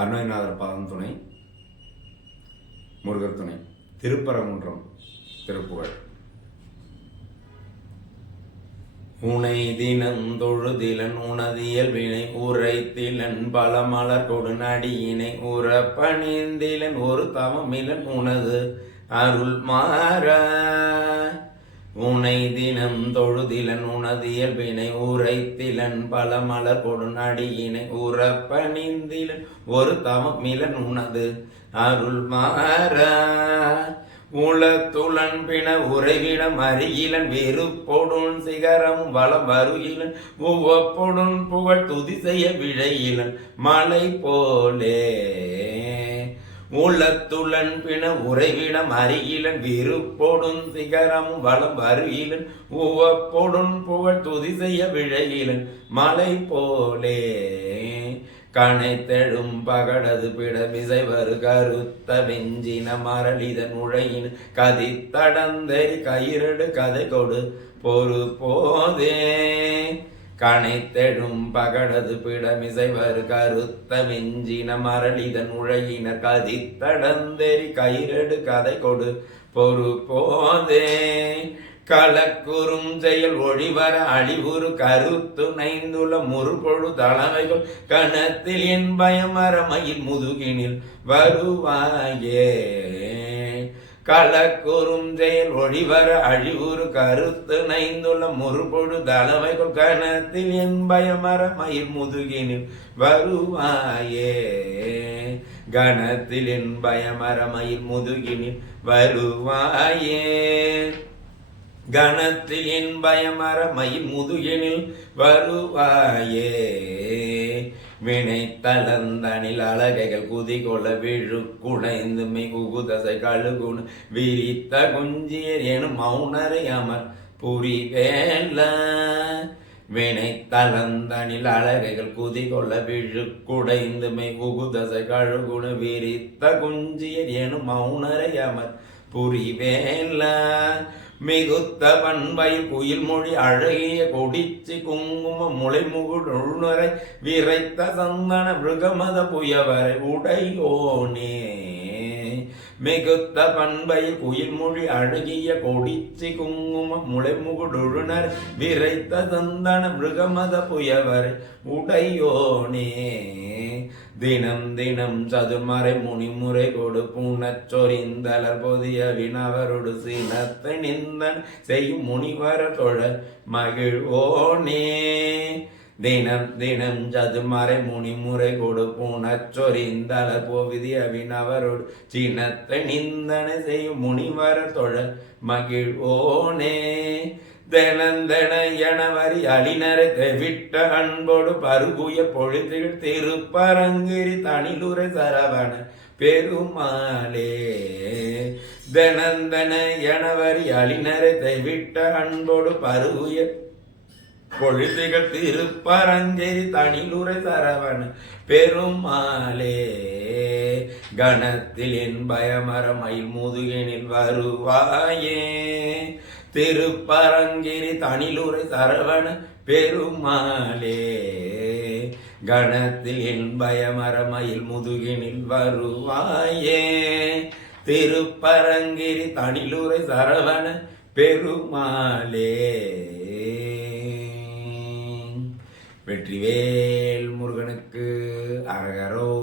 அருணகிரிநாதர் பாதம் துணை, முருகர் துணை. திருப்பரங்குன்றம் திருப்புகழ். உனை தினம் தொழுதிலன் உனதியல் வினை உரைத்திலன் பல மலர் கொடு நடியினை உற பணிந்திலன் ஒரு தவமிலன் உனது அருள் மாற. உனை தினம் தொழுதிலன் உனதியல் வினை உரைத்திலன் பல மலர் கொடு நடியினை உற பணிந்திலன் ஒரு தவமிலன் உனது அருள் மாற. உளத்துளன் பின உறைவிடம் அருகிலன் வெறுப்பொடுன் சிகரம் வளம் வருகிலன் உவப்பொடுன் புகழ் துதி செய்ய விழையிலன் மலை போலே. உளத்துளன் பின உறைவிடம் அருகிலன் வெறுப்பொடுன் சிகரம் வளம் வருகிலன் உவப்பொடுன் புகழ் துதி செய்ய விழையிலன் மலை போலே. கணைத்தெழும் பகடது பிடமிசைவரு கருத்த வெஞ்சின மரளிதன் உழையின் கதித்தடந்தெறி கயிறடு கதை கொடு பொறு போதே. கணைத்தெழும் பகடது பிடமிசைவரு கருத்த வெஞ்சின மரளிதன் உழையினர் கதித்தடந்தெறி கயிறடு கதை கொடு பொறு போதே. களக்குறும் செயல் ஒழிவர அழிவுறு கருத்து நைந்துள்ள முறுபொழு தலைமைகள் கணத்தில் என் பயமரமையில் முதுகினில் வருவாயே. களக்குறும் செயல் ஒழிவர அழிவுறு கருத்து நைந்துள்ள முறுபொழு தலைமைகள் கணத்தில் என் பயமரமையில் முதுகினில் வருவாயே. கணத்தில் என் பயமரமையில் முதுகினில் வருவாயே. கணத்தில் என் பயமரமையில் முதுகினில் வருவாயே. வினை தளந்தனில் அழகைகள் குதிகொள்ள விழு குடைந்து மிகுதசை கழுகுண விரித்த குஞ்சியர் எனும் மௌனரை அமர் புரிவேல. வினை தளந்தனில் அழகைகள் குதிகொள்ள விழு குடைந்து மிகுதசை கழுகுண விரித்த குஞ்சியர் எனும் மௌனரை அமர் புரிவேல. மிகுத்த பண்பையில் குயில் மொழி அழகிய கொடிச்சி குங்கும முளைமுகுநுரை விரைத்த சந்தன மிருகமத புயவரை உடையோனே. மிகுத்த பண்பையில் குயில் மொழி அழகிய கொடிச்சி குங்கும முளைமுகுநுரை விரைத்த சந்தன மிருகமத புயவரை உடையோனே. தினம் தினம் சதுர்மறை முனிமுறை கொடு பூனச் சொரிந்தலர் பொதிய வினவரோடு சினத்தை நிந்தன் செய்யும் முனிவர தொழ மகிழ்வோனே. தினம் தினம் சதுர்மறை முனிமுறை கொடு பூனச் சொரிந்தலர் பொதிய வினவரோடு சினத்தை நிந்தனை செய்யும் முனிவர தொழ மகிழ்வோனே. தெனந்தென எனவரி அலினரை தெவிட்ட அன்போடு பருகுய பொழுதில் திருப்பரங்கிரி தனிலுரை சரவண பெருமாளே. தெனந்தென எனவரி அலினரை தெவிட்ட அன்போடு பருகுய பொழுதிகள் திருப்பரங்கிரி தனிலுரை சரவண பெருமாளே. கணத்தில் என் பயமரமையில் முதுகினில் வருவாயே. திருப்பரங்கிரி தனிலுரை சரவண பெருமாளே. கணத்தில் என் பயமரமையில் முதுகினில் வருவாயே. திருப்பரங்கிரி தனிலுரை சரவண பெருமாளே. வெற்றிவேல் முருகனுக்கு அரகரோ.